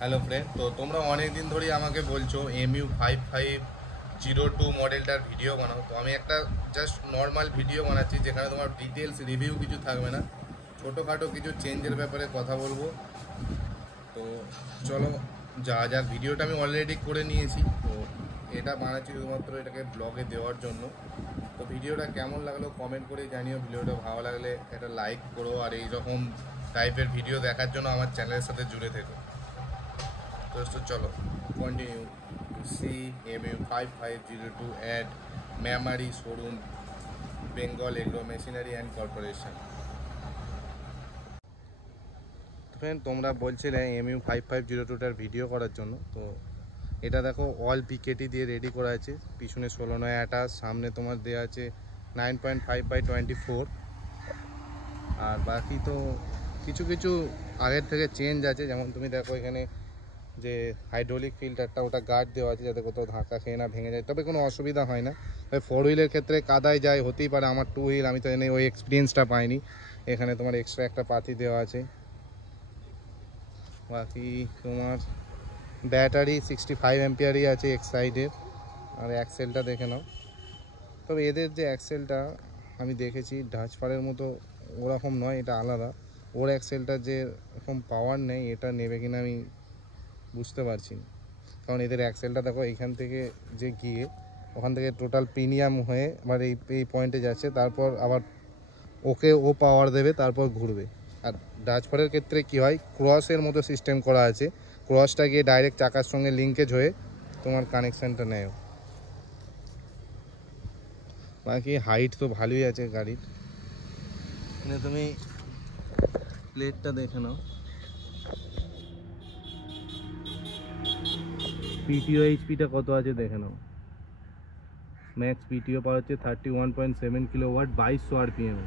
Hello friend, তো তোমরা অনেক দিন ধরেই আমাকে বলছো MU5502 মডেলটার ভিডিও বানাও। তো আমি একটা জাস্ট নর্মাল ভিডিও বানাচ্ছি, যেখানে তোমার ডিটেলস রিভিউ কিছু থাকবে না, ছোটোখাটো কিছু চেঞ্জের ব্যাপারে কথা বলবো। তো চলো যা যাক, ভিডিওটা আমি অলরেডি করে নিয়েছি। তো এটা বানাচ্ছি শুধুমাত্র এটাকে ব্লগে দেওয়ার জন্য। তো ভিডিওটা কেমন লাগলো কমেন্ট করে জানিও। ভিডিওটা ভালো লাগলে একটা লাইক করো, আর এইরকম টাইপের ভিডিও দেখার জন্য আমার চ্যানেলের সাথে জুড়ে থেকো। दोस्तों चलो continue to see MU5502 at memory showroom Bengal agro machinery and corporation. তো ফ্রেন্ড, তোমরা বলছিলে MU5502টার ভিডিও করার জন্য। তো এটা দেখো অল পিকেটি দিয়ে রেডি করা আছে। পিছনে 16/28, সামনে তোমার দেওয়া আছে 9.5/24। আর বাকি তো কিছু কিছু আগের থেকে চেঞ্জ আছে, যেমন তুমি দেখো এখানে যে হাইড্রোলিক ফিল্টারটা, ওটা গার্ড দেওয়া আছে যাতে কোথাও ধাক্কা খেয়ে না ভেঙে যায়। তবে কোনো অসুবিধা হয় না। তবে 4 হুইলের ক্ষেত্রে কাদায় যায়, হতেই পারে। আমার 2 হুইল, আমি তো এনে ওই এক্সপিরিয়েন্সটা পাইনি। এখানে তোমার এক্সট্রা একটা পাতি দেওয়া আছে। বাকি তোমার ব্যাটারি 65 অ্যাম্পিয়ারই আছে এক সাইডের। আর অ্যাক্সেলটা দেখে নাও। তবে এদের যে অ্যাক্সেলটা আমি দেখেছি ডাচফারের মতো ওরকম নয়, এটা আলাদা। ওর অ্যাক্সেলটা যে এরকম পাওয়ার নেই, এটা নেবে কিনা আমি বুঝতে পারছি না। কারণ এদের অ্যাক্সেলটা দেখো, এইখান থেকে যে গিয়ে ওখান থেকে টোটাল প্রিমিয়াম হয়ে আবার এই পয়েন্টে যাচ্ছে, তারপর আবার ওকে ও পাওয়ার দেবে, তারপর ঘুরবে। আর ডাচফারের ক্ষেত্রে কি হয়, ক্রসের মতো সিস্টেম করা আছে। ক্রসটা গিয়ে ডাইরেক্ট চাকার সঙ্গে লিঙ্কেজ হয়ে তোমার কানেকশানটা নেয়। বাকি হাইট তো ভালোই আছে গাড়ির। এখানে তুমি প্লেটটা দেখে নাও। পিটিও এইচপিটা কত আছে দেখে নাও। ম্যাক্স পিটিও পাওয়া হচ্ছে 31.7 কিলোওয়াট, 2200 RPM।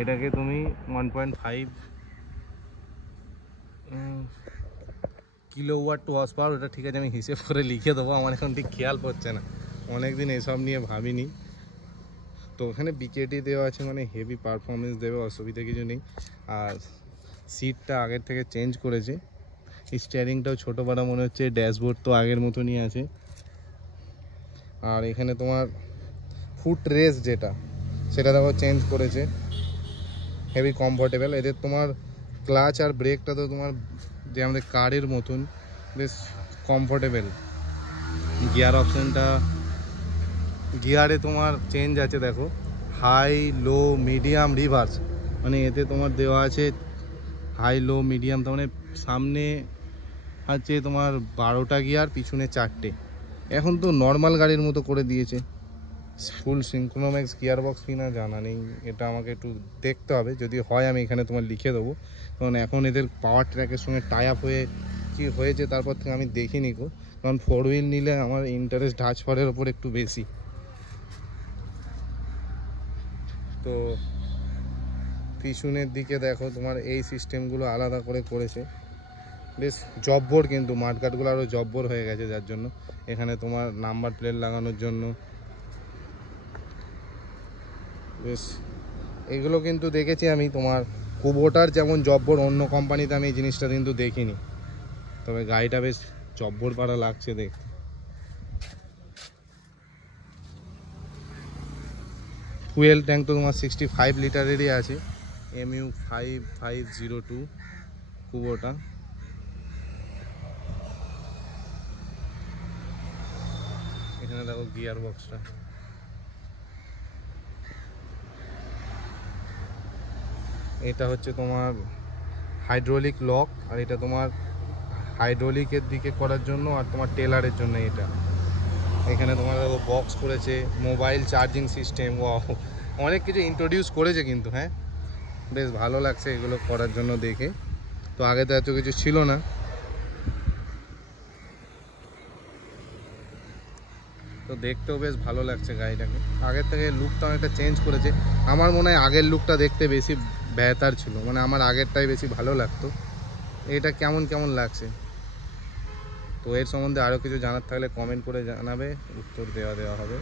এটাকে তুমি 1.5 কিলোওয়াট টু হর্স পাওয়ার, ওটা ঠিক আছে, আমি হিসেব করে লিখে দেবো, আমার এখন ঠিক খেয়াল পড়ছে না, অনেকদিন এসব নিয়ে ভাবিনি। তো ওখানে বিকেটি দেওয়া আছে, মানে হেভি পারফরমেন্স দেবে, অসুবিধা কিছু নেই। আর সিটটা আগের থেকে চেঞ্জ করেছে। স্টিয়ারিংটাও ছোটো বড় মনে হচ্ছে, ড্যাশবোর্ড তো আগের মতনই আছে। আর এখানে তোমার ফুট রেস্ট যেটা, সেটা দেখো চেঞ্জ করেছে, হেভি কমফোর্টেবল। এদের তোমার ক্লাচ আর ব্রেকটা তো তোমার যে আমাদের কারের মতন বেশ কমফোর্টেবল। গিয়ার অপশানটা, গিয়ারে তোমার চেঞ্জ আছে দেখো, হাই, লো, মিডিয়াম, রিভার্স। মানে এতে তোমার দেওয়া আছে হাই, লো, মিডিয়াম। তার মানে সামনে আছে তোমার 12টা গিয়ার, পিছনে 4টে। এখন তো নর্মাল গাড়ির মতো করে দিয়েছে। ফুল সিনক্রোনোম্যাক্স গিয়ার বক্স কিনা জানা নেই, এটা আমাকে একটু দেখতে হবে। যদি হয় আমি এখানে তোমার লিখে দেবো, কারণ এখন এদের পাওয়ার ট্র্যাকের সঙ্গে টাই আপ হয়ে কি হয়েছে তারপর থেকে আমি দেখিনি গো। কারণ 4 হুইল নিলে আমার ইন্টারেস্ট ডাচফারের ওপর একটু বেশি। তো পিছনের দিকে দেখো তোমার এই সিস্টেমগুলো আলাদা করে করেছে, বেশ জব্বর। কিন্তু মাঠঘাটগুলো আরও জব্বর হয়ে গেছে, যার জন্য এখানে তোমার নাম্বার প্লেট লাগানোর জন্য বেশ। এগুলো কিন্তু দেখেছি আমি তোমার কুবোটার যেমন জব্বর, অন্য কোম্পানিতে আমি এই জিনিসটা কিন্তু দেখিনি। তবে গাড়িটা বেশ জব্বর পাড়া লাগছে দেখতে। ফুয়েল ট্যাঙ্ক তো তোমার 65 লিটারেরই আছে, MU5502 কুবোটা। এখানে দেখো গিয়ার বক্সটা, এটা হচ্ছে তোমার হাইড্রোলিক লক, আর এটা তোমার হাইড্রোলিকের দিকে করার জন্য, আর তোমার টেলারের জন্য এটা। এখানে তোমার বক্স করেছে, মোবাইল চার্জিং সিস্টেম, অনেক কিছু ইন্ট্রোডিউস করেছে কিন্তু। হ্যাঁ, বেশ ভালো লাগছে এগুলো করার জন্য দেখে। তো আগে তো এত কিছু ছিল না। তো দেখতেও বেশ ভালো লাগছে গাড়িটাকে। আগের থেকে লুকটা অনেকটা চেঞ্জ করেছে। আমার মনে হয় আগের লুকটা দেখতে বেশি বেহতার ছিল, মানে আমার আগেরটাই বেশি ভালো লাগতো। এটা কেমন কেমন লাগছে, তো এর সম্বন্ধে আরও কিছু জানার থাকলে কমেন্ট করে জানাবে, উত্তর দেওয়া হবে।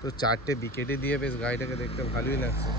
তো 4টে বিকেটে দিয়ে বেশ গাড়িটাকে দেখতে ভালোই লাগছে।